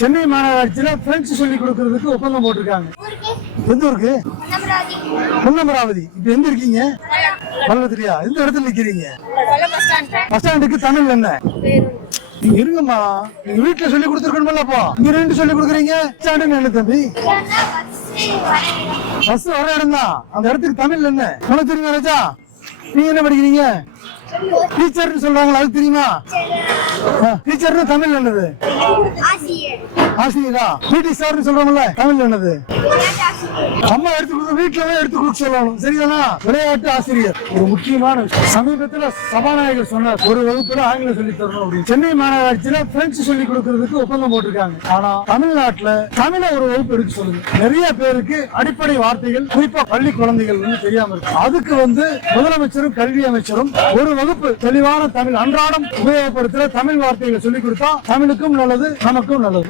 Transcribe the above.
Chennai மாநகராட்சியில French சொல்லி கொடுக்கறதுக்கு ஒப்பந்தம் போட்டிருக்காங்க. எந்த ஊருக்கு? பொன்னமராவதி. இப்ப எங்க இருக்கீங்க? பல்லவத்திலியா? எந்த இடத்துல நிக்கிறீங்க? பஸ் ஸ்டாண்டுக்கு தமிழ் என்ன? நீங்க இருங்கம்மா, நீங்க வீட்டுல சொல்லி கொடுத்துருக்கணும்ல. அப்போ இங்க ரெண்டு சொல்லி கொடுக்குறீங்க. ஸ்டாண்டுன்னு என்ன தம்பி? பஸ் வர இடம் தான். அந்த இடத்துக்கு தமிழ் என்ன உனக்கு தெரியுமா ராஜா? நீங்க என்ன படிக்கிறீங்க? டீச்சர்னு சொல்றாங்களா, அது தெரியுமா? டீச்சர்னு தமிழ் என்னது? ஆசிரியரா? பிடி சார்னு சொல்றாங்கல்ல, தமிழ் என்னது? அம்மா எடுத்து கொடுக்க, வீட்டுல எடுத்து கொடுக்க சொல்லணும். சரிதானா? விளையாட்டு ஆசிரியர் ஒரு முக்கியமான விஷயம். சமீபத்துல சபாநாயகர் சொன்னார், ஒரு வகுப்புல ஆங்கிலம் சொல்லி தரணும் அப்படின்னு. சென்னை மாநகராட்சியில பிரெஞ்சு சொல்லி கொடுக்கறதுக்கு ஒப்பந்தம் போட்டிருக்காங்க. ஆனா தமிழ்நாட்டுல தமிழ ஒரு வகுப்பு எடுக்க சொல்லுங்க. நிறைய பேருக்கு அடிப்படை வார்த்தைகள், குறிப்பா பள்ளி குழந்தைகள் தெரியாம இருக்கு. அதுக்கு முதலமைச்சரும் கல்வி அமைச்சரும் ஒரு வகுப்பு தெளிவான தமிழ் அன்றாடம் உபயோகப்படுத்துற தமிழ் வார்த்தைகளை சொல்லிக் கொடுத்தா தமிழுக்கும் நல்லது, நமக்கும் நல்லது.